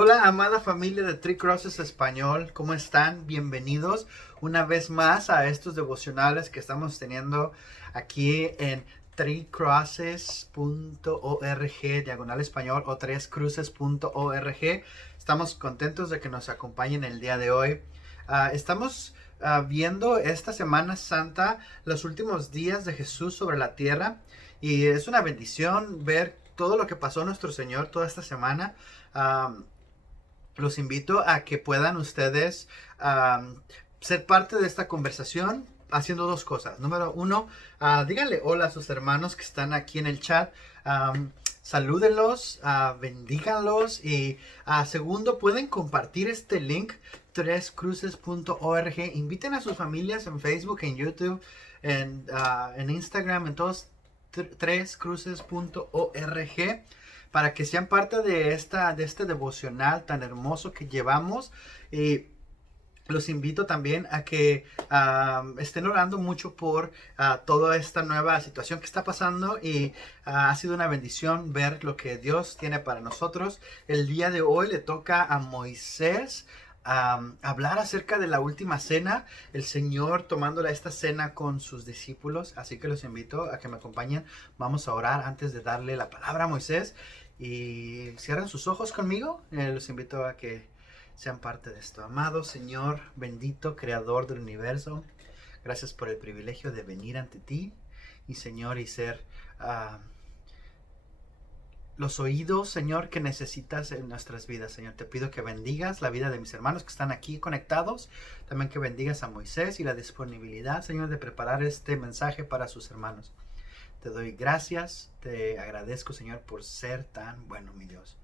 Hola, amada familia de Three Crosses Español, ¿cómo están? Bienvenidos una vez más a estos devocionales que estamos teniendo aquí en threecrosses.org, diagonal español, o trescruces.org. Estamos contentos de que nos acompañen el día de hoy. Estamos viendo esta Semana Santa los últimos días de Jesús sobre la tierra, y es una bendición ver todo lo que pasó nuestro Señor toda esta semana. Los invito a que puedan ustedes ser parte de esta conversación haciendo dos cosas. Número uno, díganle hola a sus hermanos que están aquí en el chat. Salúdenlos, bendíganlos. Y segundo, pueden compartir este link, trescruces.org. Inviten a sus familias en Facebook, en YouTube, en Instagram, en todos trescruces.org, para que sean parte de este devocional tan hermoso que llevamos. Y los invito también a que estén orando mucho por toda esta nueva situación que está pasando, y ha sido una bendición ver lo que Dios tiene para nosotros. El día de hoy le toca a Moisés hablar acerca de la última cena, el Señor tomando esta cena con sus discípulos. Así que los invito a que me acompañen. Vamos a orar antes de darle la palabra a Moisés, y cierren sus ojos conmigo. Los invito a que sean parte de esto. Amado Señor, bendito Creador del universo, gracias por el privilegio de venir ante ti, y Señor, y ser los oídos, Señor, que necesitas en nuestras vidas. Señor, te pido que bendigas la vida de mis hermanos que están aquí conectados. También que bendigas a Moisés y la disponibilidad, Señor, de preparar este mensaje para sus hermanos. Te doy gracias, te agradezco, Señor, por ser tan bueno, mi Dios.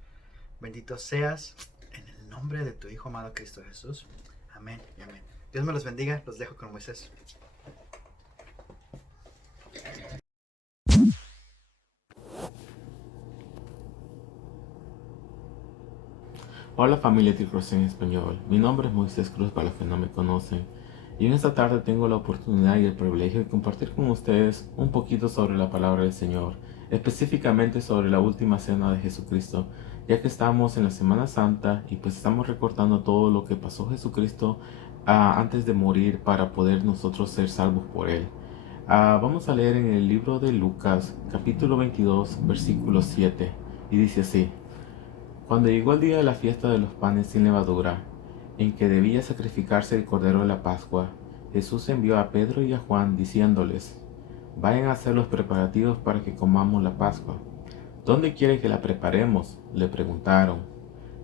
Bendito seas en el nombre de tu Hijo amado Cristo Jesús. Amén y amén. Dios me los bendiga. Los dejo con Moisés. Hola familia Ticros en español, mi nombre es Moisés Cruz para los que no me conocen, y en esta tarde tengo la oportunidad y el privilegio de compartir con ustedes un poquito sobre la palabra del Señor, específicamente sobre la última cena de Jesucristo, ya que estamos en la Semana Santa y pues estamos recordando todo lo que pasó Jesucristo antes de morir para poder nosotros ser salvos por Él. Vamos a leer en el libro de Lucas, capítulo 22, versículo 7, y dice así: Cuando llegó el día de la fiesta de los panes sin levadura, en que debía sacrificarse el cordero de la Pascua, Jesús envió a Pedro y a Juan diciéndoles: Vayan a hacer los preparativos para que comamos la Pascua. ¿Dónde quieren que la preparemos?, le preguntaron.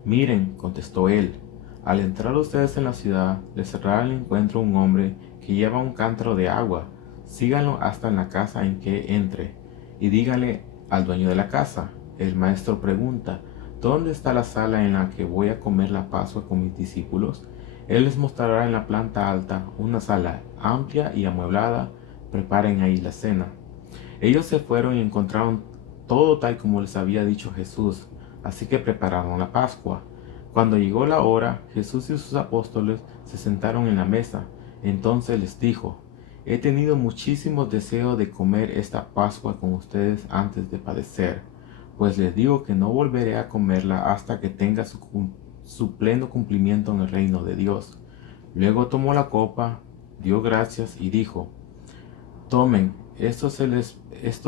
Miren, contestó él, al entrar ustedes en la ciudad, les cerrará el encuentro un hombre que lleva un cántaro de agua. Síganlo hasta en la casa en que entre, y díganle al dueño de la casa: el maestro pregunta: ¿dónde está la sala en la que voy a comer la Pascua con mis discípulos? Él les mostrará en la planta alta una sala amplia y amueblada. Preparen ahí la cena. Ellos se fueron y encontraron todo tal como les había dicho Jesús, así que prepararon la Pascua. Cuando llegó la hora, Jesús y sus apóstoles se sentaron en la mesa. Entonces les dijo: he tenido muchísimos deseos de comer esta Pascua con ustedes antes de padecer, pues les digo que no volveré a comerla hasta que tenga su pleno cumplimiento en el reino de Dios. Luego tomó la copa, dio gracias y dijo: tomen, esto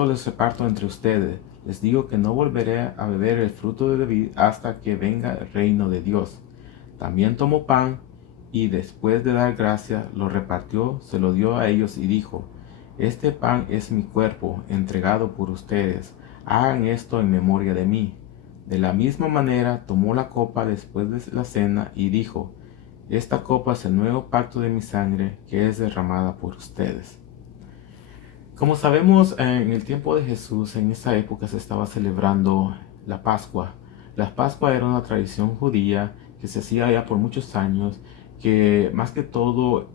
les reparto entre ustedes. Les digo que no volveré a beber el fruto de la vid hasta que venga el reino de Dios. También tomó pan y después de dar gracias lo repartió, se lo dio a ellos y dijo: este pan es mi cuerpo entregado por ustedes. Hagan esto en memoria de mí. De la misma manera tomó la copa después de la cena y dijo: esta copa es el nuevo pacto de mi sangre que es derramada por ustedes. Como sabemos, en el tiempo de Jesús, en esa época se estaba celebrando la Pascua. La Pascua era una tradición judía que se hacía ya por muchos años, que más que todo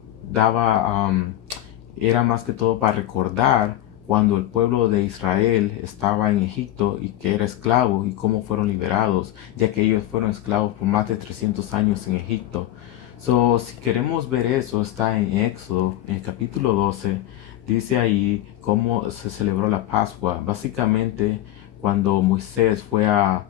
era más que todo para recordar cuando el pueblo de Israel estaba en Egipto y que era esclavo y cómo fueron liberados, ya que ellos fueron esclavos por más de 300 años en Egipto. Si queremos ver eso, está en Éxodo, en el capítulo 12, dice ahí cómo se celebró la Pascua. Básicamente, cuando Moisés fue a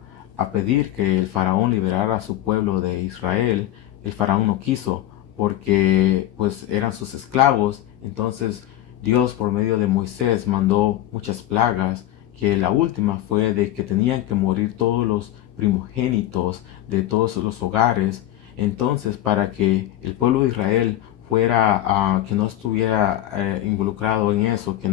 pedir que el faraón liberara a su pueblo de Israel, el faraón no quiso porque pues eran sus esclavos. Entonces Dios, por medio de Moisés, mandó muchas plagas, que la última fue de que tenían que morir todos los primogénitos de todos los hogares. Entonces, para que el pueblo de Israel que no estuviera involucrado en eso, que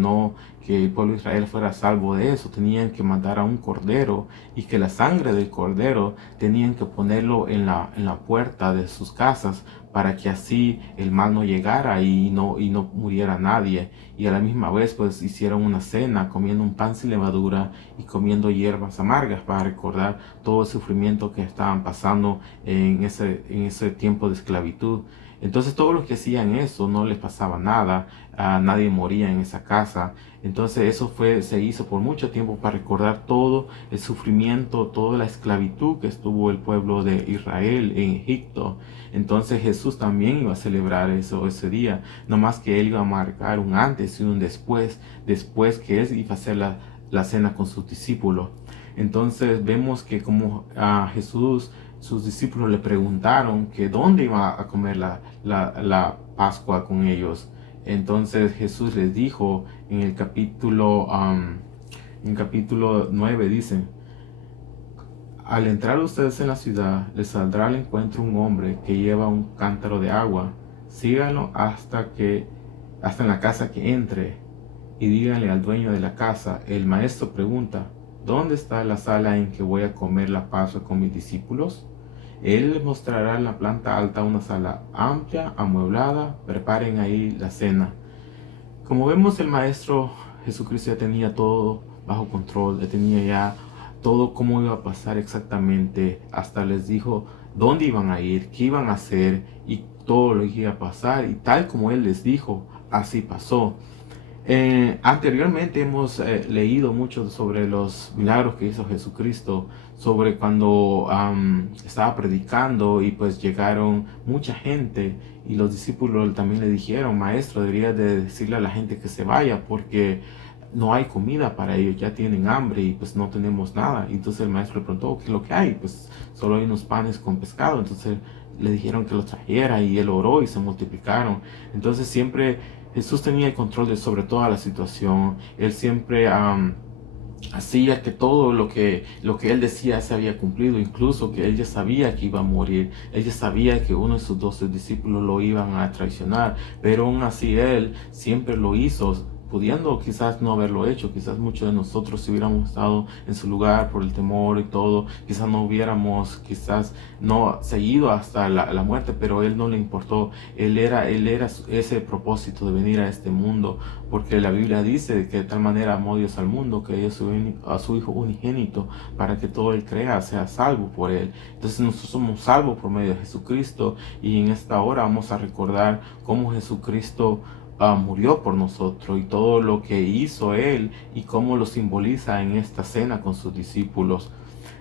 el pueblo de Israel fuera salvo de eso, tenían que matar a un cordero, y que la sangre del cordero tenían que ponerlo en la puerta de sus casas, para que así el mal no llegara y no muriera nadie. Y a la misma vez pues hicieron una cena comiendo un pan sin levadura y comiendo hierbas amargas, para recordar todo el sufrimiento que estaban pasando en ese tiempo de esclavitud. Entonces todos los que hacían eso no les pasaba nada, nadie moría en esa casa. Entonces eso se hizo por mucho tiempo para recordar todo el sufrimiento, toda la esclavitud que estuvo el pueblo de Israel en Egipto. Entonces Jesús también iba a celebrar eso ese día, no más que él iba a marcar un antes y un después que él iba a hacer la cena con sus discípulos. Entonces vemos que como Jesús, sus discípulos le preguntaron que dónde iba a comer la Pascua con ellos. Entonces Jesús les dijo en el capítulo 9, dicen: al entrar ustedes en la ciudad, les saldrá al encuentro un hombre que lleva un cántaro de agua. Síganlo hasta en la casa que entre, y díganle al dueño de la casa: el maestro pregunta, ¿dónde está la sala en que voy a comer la Pascua con mis discípulos? Él les mostrará en la planta alta una sala amplia, amueblada. Preparen ahí la cena. Como vemos, el Maestro Jesucristo ya tenía todo bajo control, ya tenía ya todo cómo iba a pasar exactamente. Hasta les dijo dónde iban a ir, qué iban a hacer y todo lo que iba a pasar. Y tal como Él les dijo, así pasó. Anteriormente hemos leído mucho sobre los milagros que hizo Jesucristo, sobre cuando estaba predicando y pues llegaron mucha gente, y los discípulos también le dijeron: maestro, deberías de decirle a la gente que se vaya porque no hay comida para ellos, ya tienen hambre y pues no tenemos nada. Y entonces el maestro le preguntó: ¿qué es lo que hay? Pues solo hay unos panes con pescado. Entonces le dijeron que los trajera, y él oró y se multiplicaron. Entonces siempre Jesús tenía el control sobre toda la situación. Él siempre hacía que todo lo que él decía se había cumplido, incluso que él ya sabía que iba a morir. Él ya sabía que uno de sus 12 discípulos lo iban a traicionar, pero aún así él siempre lo hizo pudiendo quizás no haberlo hecho. Quizás muchos de nosotros, si hubiéramos estado en su lugar por el temor y todo, quizás no hubiéramos, quizás no seguido hasta la muerte, pero él no le importó. Él era ese propósito de venir a este mundo, porque la Biblia dice que de tal manera amó Dios al mundo que dio a su Hijo unigénito para que todo el crea sea salvo por él. Entonces nosotros somos salvos por medio de Jesucristo, y en esta hora vamos a recordar cómo Jesucristo murió por nosotros y todo lo que hizo él y cómo lo simboliza en esta cena con sus discípulos.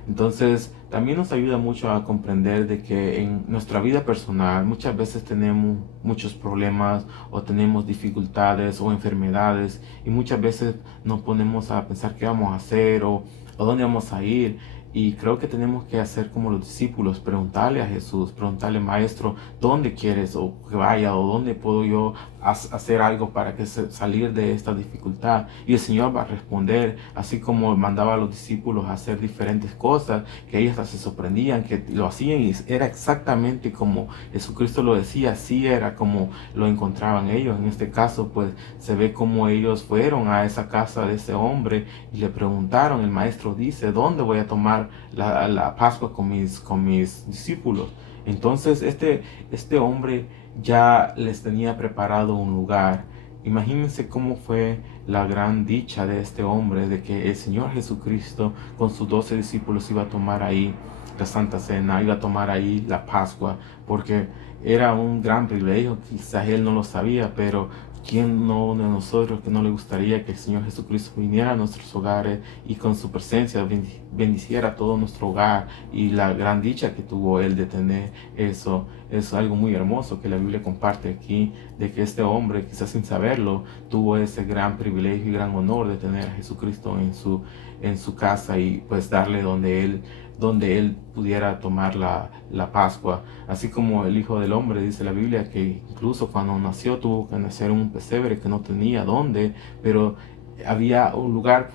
Entonces, también nos ayuda mucho a comprender de que en nuestra vida personal muchas veces tenemos muchos problemas o tenemos dificultades o enfermedades, y muchas veces nos ponemos a pensar qué vamos a hacer o dónde vamos a ir. Y creo que tenemos que hacer como los discípulos, preguntarle a Jesús, preguntarle, Maestro, ¿dónde quieres o que vaya, o dónde puedo yo hacer algo para que salir de esta dificultad? Y el Señor va a responder, así como mandaba a los discípulos a hacer diferentes cosas, que ellos hasta se sorprendían, que lo hacían y era exactamente como Jesucristo lo decía, así era como lo encontraban ellos. En este caso, pues se ve como ellos fueron a esa casa de ese hombre y le preguntaron, el maestro dice, ¿dónde voy a tomar la Pascua con mis discípulos? Entonces este hombre ya les tenía preparado un lugar. Imagínense cómo fue la gran dicha de este hombre, de que el Señor Jesucristo con sus 12 discípulos iba a tomar ahí la Santa Cena, iba a tomar ahí la Pascua, porque era un gran privilegio. Quizás él no lo sabía, pero ¿quién no de nosotros que no le gustaría que el Señor Jesucristo viniera a nuestros hogares y con su presencia bendiciera todo nuestro hogar? Y la gran dicha que tuvo él de tener eso es algo muy hermoso que la Biblia comparte aquí, de que este hombre, quizás sin saberlo, tuvo ese gran privilegio y gran honor de tener a Jesucristo en su casa, y pues darle donde él pudiera tomar la Pascua. Así como el Hijo del Hombre, dice la Biblia, que incluso cuando nació tuvo que nacer en un pesebre que no tenía dónde, pero había un lugar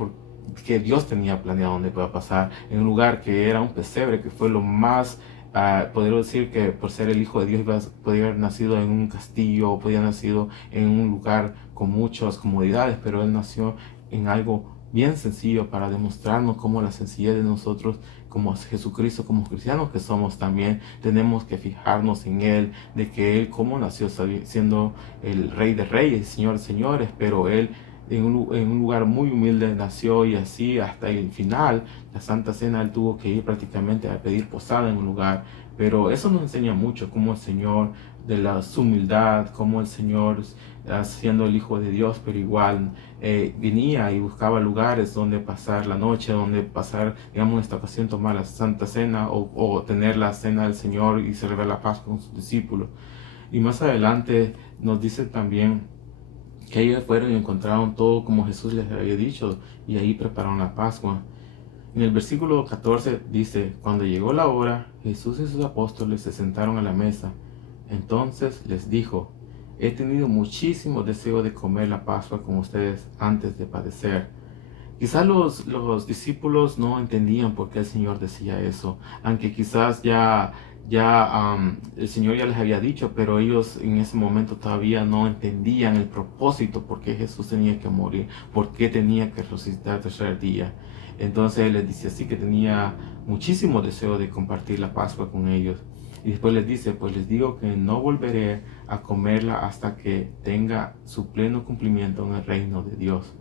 que Dios tenía planeado donde pueda pasar, en un lugar que era un pesebre, que fue lo más, podría decir que por ser el Hijo de Dios podía haber nacido en un castillo, o podía haber nacido en un lugar con muchas comodidades, pero él nació en algo bien sencillo para demostrarnos cómo la sencillez de nosotros como Jesucristo, como cristianos que somos, también tenemos que fijarnos en él, de que él como nació siendo el Rey de Reyes, Señor de Señores, pero él en un lugar muy humilde nació, y así hasta el final, la Santa Cena, él tuvo que ir prácticamente a pedir posada en un lugar. Pero eso nos enseña mucho cómo el Señor, de la su humildad, cómo el Señor, siendo el Hijo de Dios, pero igual venía y buscaba lugares donde pasar la noche, donde pasar, digamos, en esta ocasión tomar la Santa Cena, o tener la Cena del Señor y celebrar la Pascua con sus discípulos. Y más adelante nos dice también que ellos fueron y encontraron todo como Jesús les había dicho, y ahí prepararon la Pascua. En el versículo 14 dice, cuando llegó la hora, Jesús y sus apóstoles se sentaron a la mesa. Entonces les dijo, he tenido muchísimo deseo de comer la Pascua con ustedes antes de padecer. Quizás los discípulos no entendían por qué el Señor decía eso, aunque quizás el Señor ya les había dicho, pero ellos en ese momento todavía no entendían el propósito, por qué Jesús tenía que morir, por qué tenía que resucitar el tercer día. Entonces Él les dice así, que tenía muchísimo deseo de compartir la Pascua con ellos. Y después les dice, pues les digo que no volveré a comerla hasta que tenga su pleno cumplimiento en el reino de Dios.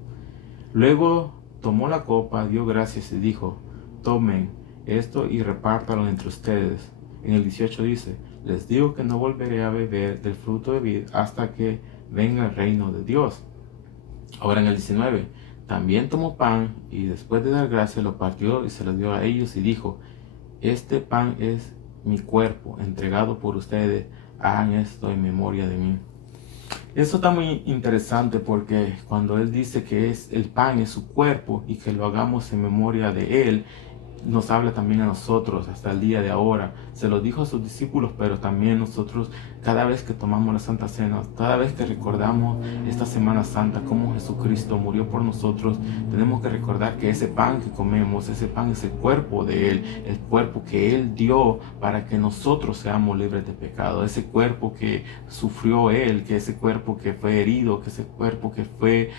Luego tomó la copa, dio gracias y dijo, tomen esto y repártalo entre ustedes. En el 18 dice, les digo que no volveré a beber del fruto de vid hasta que venga el reino de Dios. Ahora en el 19, también tomó pan y después de dar gracias lo partió y se lo dio a ellos y dijo, este pan es mi cuerpo entregado por ustedes, hagan esto en memoria de mí. Eso está muy interesante, porque cuando él dice que el pan es su cuerpo y que lo hagamos en memoria de él, nos habla también a nosotros hasta el día de ahora. Se lo dijo a sus discípulos, pero también nosotros, cada vez que tomamos la Santa Cena, cada vez que recordamos esta Semana Santa, cómo Jesucristo murió por nosotros, tenemos que recordar que ese pan que comemos, ese pan es el cuerpo de Él, el cuerpo que Él dio para que nosotros seamos libres de pecado, ese cuerpo que sufrió Él, que ese cuerpo que fue herido, que ese cuerpo que fue...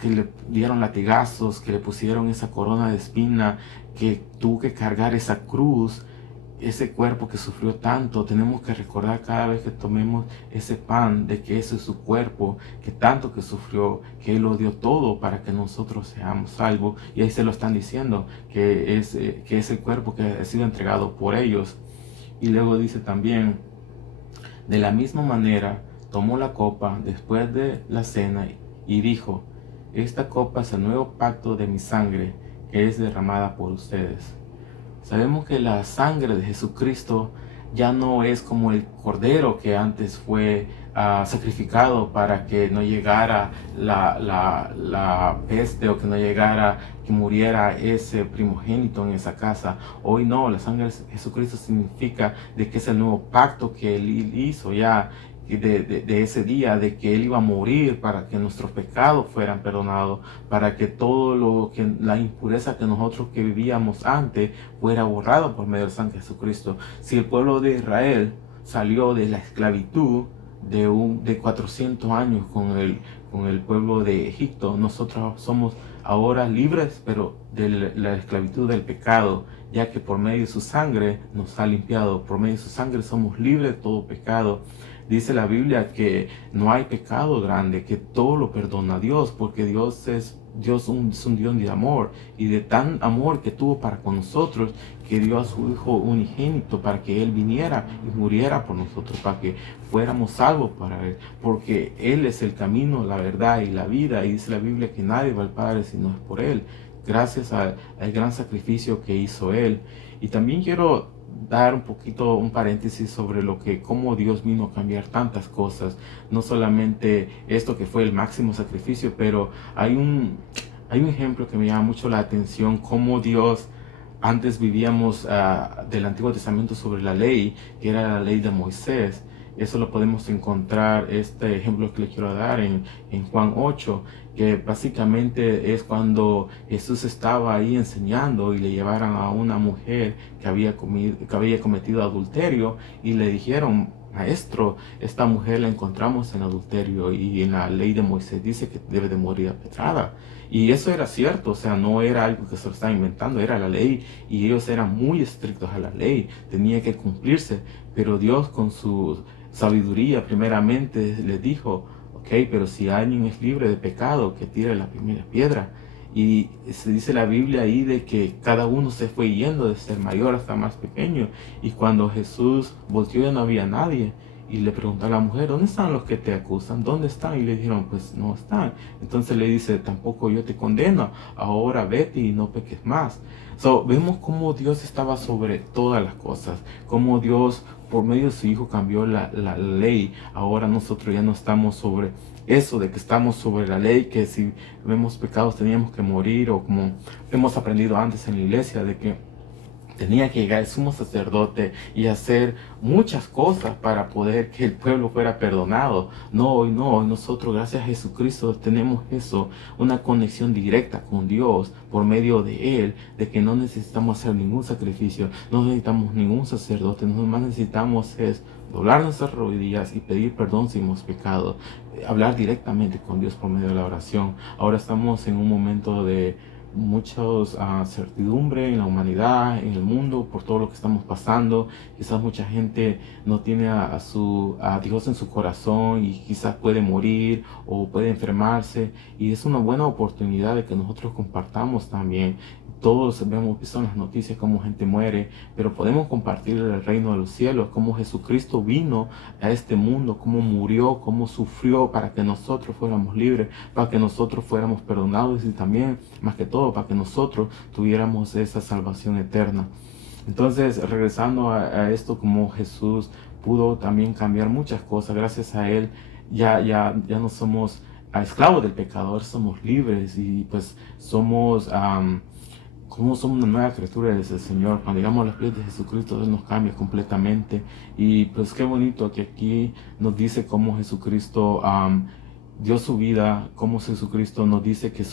que le dieron latigazos, que le pusieron esa corona de espina, que tuvo que cargar esa cruz, ese cuerpo que sufrió tanto. Tenemos que recordar cada vez que tomemos ese pan de que ese es su cuerpo, que tanto que sufrió, que Él lo dio todo para que nosotros seamos salvos. Y ahí se lo están diciendo, que es el cuerpo que ha sido entregado por ellos. Y luego dice también, de la misma manera, tomó la copa después de la cena y dijo, esta copa es el nuevo pacto de mi sangre, que es derramada por ustedes. Sabemos que la sangre de Jesucristo ya no es como el cordero que antes fue sacrificado para que no llegara la peste, o que no llegara, que muriera ese primogénito en esa casa. Hoy no, la sangre de Jesucristo significa de que es el nuevo pacto que Él hizo ya de ese día, de que Él iba a morir para que nuestros pecados fueran perdonados, para que todo lo que, la impureza que nosotros que vivíamos antes fuera borrado por medio del sangre de Jesucristo. Si el pueblo de Israel salió de la esclavitud de 400 años con el pueblo de Egipto, nosotros somos ahora libres, pero de la esclavitud del pecado, ya que por medio de su sangre nos ha limpiado, por medio de su sangre somos libres de todo pecado. Dice la Biblia que no hay pecado grande, que todo lo perdona Dios, porque Dios es un Dios de amor, y de tan amor que tuvo para con nosotros, que dio a su Hijo unigénito para que Él viniera y muriera por nosotros, para que fuéramos salvos para Él, porque Él es el camino, la verdad y la vida, y dice la Biblia que nadie va al Padre si no es por Él, gracias al gran sacrificio que hizo Él. Y también quiero dar un paréntesis sobre cómo Dios vino a cambiar tantas cosas, no solamente esto que fue el máximo sacrificio, pero hay un ejemplo que me llama mucho la atención, cómo Dios, antes vivíamos del Antiguo Testamento sobre la ley, que era la ley de Moisés. Eso lo podemos encontrar, este ejemplo que le quiero dar en Juan 8, que básicamente es cuando Jesús estaba ahí enseñando y le llevaron a una mujer que había cometido adulterio, y le dijeron, maestro, esta mujer la encontramos en adulterio y en la ley de Moisés dice que debe de morir apedrada. Y eso era cierto, o sea, no era algo que se lo estaba inventando, era la ley, y ellos eran muy estrictos a la ley, tenía que cumplirse. Pero Dios, con su sabiduría, primeramente le dijo, ok, pero si alguien es libre de pecado, que tire la primera piedra. Y se dice la Biblia ahí de que cada uno se fue yendo, de ser mayor hasta más pequeño. Y cuando Jesús volteó, ya no había nadie. Y le preguntó a la mujer, ¿dónde están los que te acusan? ¿Dónde están? Y le dijeron, pues no están. Entonces le dice, tampoco yo te condeno, ahora vete y no peques más. Vemos cómo Dios estaba sobre todas las cosas, cómo Dios por medio de su Hijo cambió la ley. Ahora nosotros ya no estamos sobre eso, de que estamos sobre la ley, que si vemos pecados teníamos que morir, o como hemos aprendido antes en la iglesia, de que tenía que llegar el sumo sacerdote y hacer muchas cosas para poder que el pueblo fuera perdonado. No, hoy nosotros, gracias a Jesucristo, tenemos eso, una conexión directa con Dios por medio de Él, de que no necesitamos hacer ningún sacrificio, no necesitamos ningún sacerdote, lo más necesitamos es doblar nuestras rodillas y pedir perdón si hemos pecado, hablar directamente con Dios por medio de la oración. Ahora estamos en un momento de mucha certidumbre en la humanidad, en el mundo, por todo lo que estamos pasando. Quizás mucha gente no tiene a Dios en su corazón, y quizás puede morir o puede enfermarse, y es una buena oportunidad de que nosotros compartamos también. Todos hemos visto en las noticias cómo gente muere, pero podemos compartir el reino de los cielos, cómo Jesucristo vino a este mundo, cómo murió, cómo sufrió para que nosotros fuéramos libres, para que nosotros fuéramos perdonados, y también, más que todo, para que nosotros tuviéramos esa salvación eterna. Entonces, regresando a esto, como Jesús pudo también cambiar muchas cosas, gracias a Él ya no somos esclavos del pecador, somos libres, y pues somos cómo somos una nueva criatura desde el Señor. Cuando llegamos a los pies de Jesucristo, Él nos cambia completamente. Y pues qué bonito que aquí nos dice cómo Jesucristo dio su vida, cómo Jesucristo nos dice que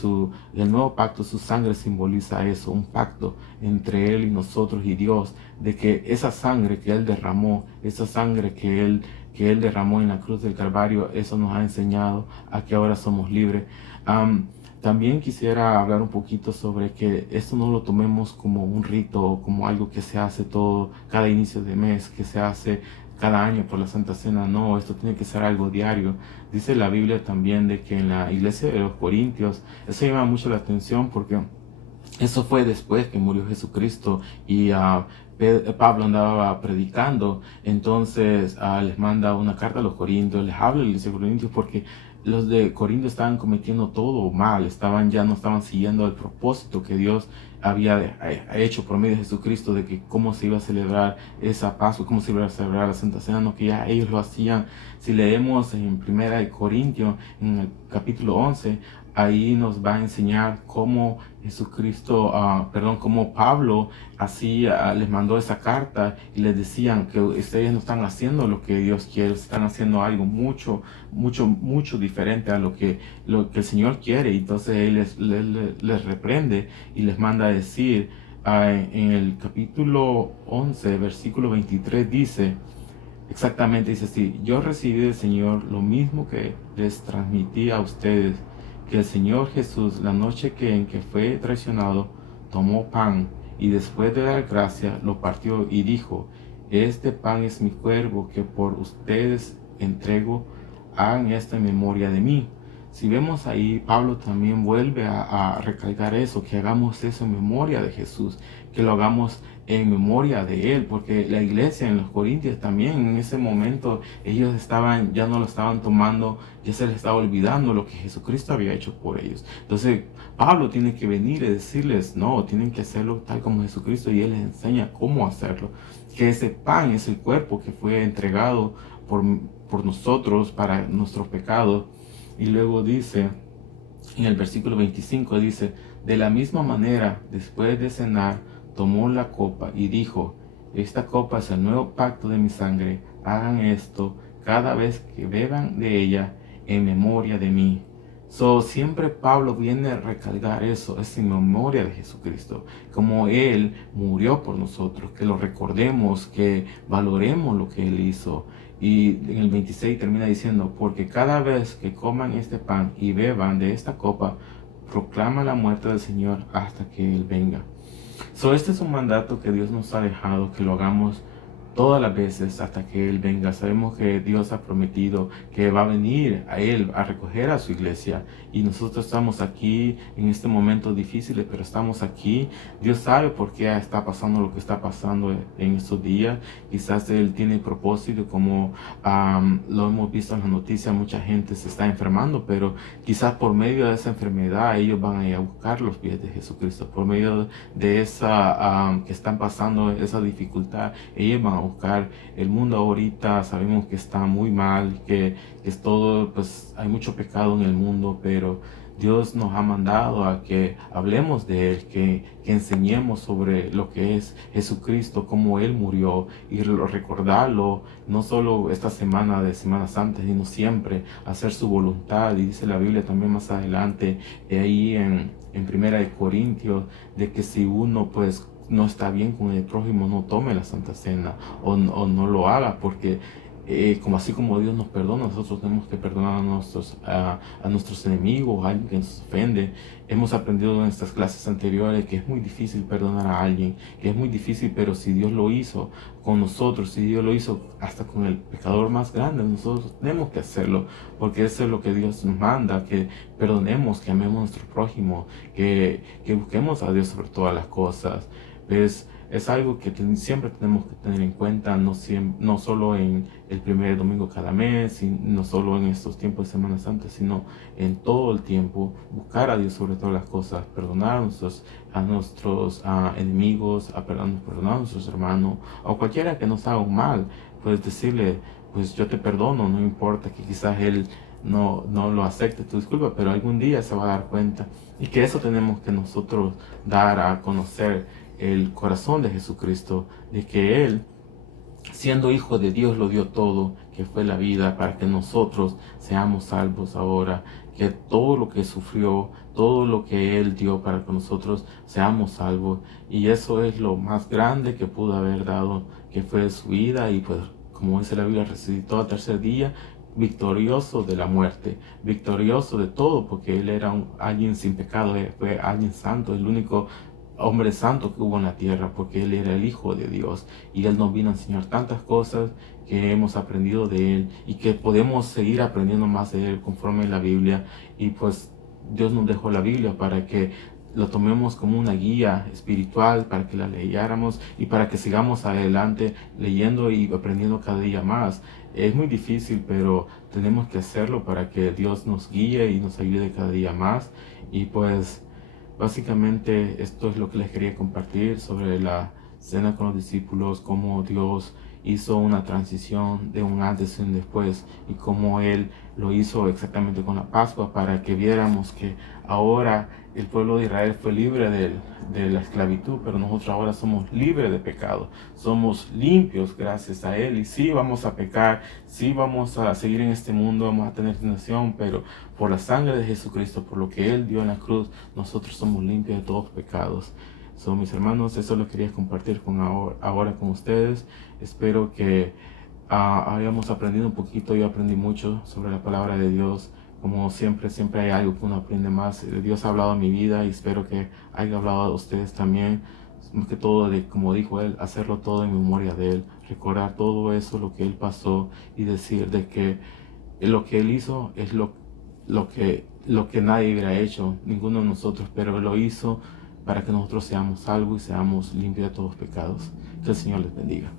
el nuevo pacto, su sangre simboliza eso, un pacto entre Él y nosotros y Dios, de que esa sangre que Él derramó, esa sangre que Él derramó en la cruz del Calvario, eso nos ha enseñado a que ahora somos libres. También quisiera hablar un poquito sobre que esto no lo tomemos como un rito o como algo que se hace todo cada inicio de mes, que se hace cada año por la Santa Cena. No, esto tiene que ser algo diario. Dice la Biblia también de que en la iglesia de los Corintios, eso llama mucho la atención porque eso fue después que murió Jesucristo y Pablo andaba predicando. Entonces les manda una carta a los Corintios, les habla a los Corintios porque los de Corinto estaban cometiendo todo mal, ya no estaban siguiendo el propósito que Dios había hecho por medio de Jesucristo, de que cómo se iba a celebrar esa Pascua, cómo se iba a celebrar la Santa Cena, no, que ya ellos lo hacían. Si leemos en Primera de Corintios, en el capítulo 11, ahí nos va a enseñar cómo cómo Pablo así les mandó esa carta y les decían que ustedes no están haciendo lo que Dios quiere, están haciendo algo mucho diferente a lo que el Señor quiere. Y entonces Él les reprende y les manda a decir, en el capítulo 11, versículo 23 dice, exactamente dice así: yo recibí del Señor lo mismo que les transmití a ustedes, que el Señor Jesús, la noche en que fue traicionado, tomó pan y después de dar gracia lo partió y dijo: este pan es mi cuerpo que por ustedes entrego, hagan esta en memoria de mí. Si vemos ahí, Pablo también vuelve a recalcar eso, que hagamos eso en memoria de Jesús, que lo hagamos en memoria de Él, porque la iglesia en los Corintios también en ese momento ellos ya no lo estaban tomando, ya se les estaba olvidando lo que Jesucristo había hecho por ellos. Entonces Pablo tiene que venir y decirles, no, tienen que hacerlo tal como Jesucristo, y Él les enseña cómo hacerlo, que ese pan es el cuerpo que fue entregado por nosotros para nuestros pecados. Y luego dice, en el versículo 25 dice, de la misma manera, después de cenar, tomó la copa y dijo: esta copa es el nuevo pacto de mi sangre, hagan esto cada vez que beban de ella en memoria de mí. Siempre Pablo viene a recalcar eso, es en memoria de Jesucristo, como Él murió por nosotros, que lo recordemos, que valoremos lo que Él hizo. Y en el 26 termina diciendo: porque cada vez que coman este pan y beban de esta copa, proclama la muerte del Señor hasta que Él venga. Este es un mandato que Dios nos ha dejado, que lo hagamos todas las veces hasta que Él venga. Sabemos que Dios ha prometido que va a venir a Él a recoger a su iglesia, y nosotros estamos aquí en este momento difícil, pero estamos aquí. Dios sabe por qué está pasando lo que está pasando en estos días. Quizás Él tiene propósito, como lo hemos visto en las noticias, mucha gente se está enfermando, pero quizás por medio de esa enfermedad ellos van a ir a buscar los pies de Jesucristo. Por medio de esa que están pasando, esa dificultad, ellos van a buscar. El mundo ahorita sabemos que está muy mal, que es todo, pues hay mucho pecado en el mundo, pero Dios nos ha mandado a que hablemos de Él, que enseñemos sobre lo que es Jesucristo, cómo Él murió, y recordarlo, no solo esta semana de Semana Santa, sino siempre hacer su voluntad. Y dice la Biblia también más adelante, ahí en Primera de Corintios, de que si uno pues no está bien con el prójimo, no tome la Santa Cena, o no lo haga, porque como así como Dios nos perdona, nosotros tenemos que perdonar a nuestros enemigos, a alguien que nos ofende. Hemos aprendido en estas clases anteriores que es muy difícil perdonar a alguien, que es muy difícil, pero si Dios lo hizo con nosotros, si Dios lo hizo hasta con el pecador más grande, nosotros tenemos que hacerlo, porque eso es lo que Dios nos manda, que perdonemos, que amemos a nuestro prójimo, que busquemos a Dios sobre todas las cosas. Es algo que siempre tenemos que tener en cuenta, no solo en el primer domingo cada mes, y no solo en estos tiempos de Semana Santa, sino en todo el tiempo. Buscar a Dios sobre todas las cosas, perdonar a nuestros enemigos, perdonar a nuestros hermanos, o cualquiera que nos haga un mal, pues decirle: pues yo te perdono, no importa que quizás él no lo acepte tu disculpa, pero algún día se va a dar cuenta. Y que eso tenemos que nosotros dar a conocer el corazón de Jesucristo, de que Él, siendo hijo de Dios, lo dio todo, que fue la vida, para que nosotros seamos salvos ahora, que todo lo que sufrió, todo lo que Él dio para que nosotros seamos salvos. Y eso es lo más grande que pudo haber dado, que fue su vida, y pues, como dice la Biblia, resucitó al tercer día, victorioso de la muerte, victorioso de todo, porque Él era alguien sin pecado, fue alguien santo, el único hombre santo que hubo en la tierra, porque Él era el Hijo de Dios, y Él nos vino a enseñar tantas cosas que hemos aprendido de Él, y que podemos seguir aprendiendo más de Él conforme la Biblia. Y pues Dios nos dejó la Biblia para que lo tomemos como una guía espiritual, para que la leyéramos y para que sigamos adelante leyendo y aprendiendo cada día más. Es muy difícil, pero tenemos que hacerlo para que Dios nos guíe y nos ayude cada día más. Y pues básicamente esto es lo que les quería compartir sobre la cena con los discípulos, cómo Dios hizo una transición de un antes y un después, y cómo Él lo hizo exactamente con la Pascua, para que viéramos que ahora el pueblo de Israel fue libre de la esclavitud, pero nosotros ahora somos libres de pecado, somos limpios gracias a Él. Y sí vamos a pecar, sí vamos a seguir en este mundo, vamos a tener tentación, pero por la sangre de Jesucristo, por lo que Él dio en la cruz, nosotros somos limpios de todos pecados. Mis hermanos, eso lo quería compartir ahora con ustedes. Espero que hayamos aprendido un poquito. Yo aprendí mucho sobre la palabra de Dios. Como siempre hay algo que uno aprende más. Dios ha hablado a mi vida, y espero que haya hablado a ustedes también. Más que todo, como dijo Él, hacerlo todo en memoria de Él, recordar todo eso, lo que Él pasó, y decir de que lo que Él hizo es lo que nadie hubiera hecho, ninguno de nosotros, pero Él lo hizo para que nosotros seamos salvos y seamos limpios de todos pecados. Que el Señor les bendiga.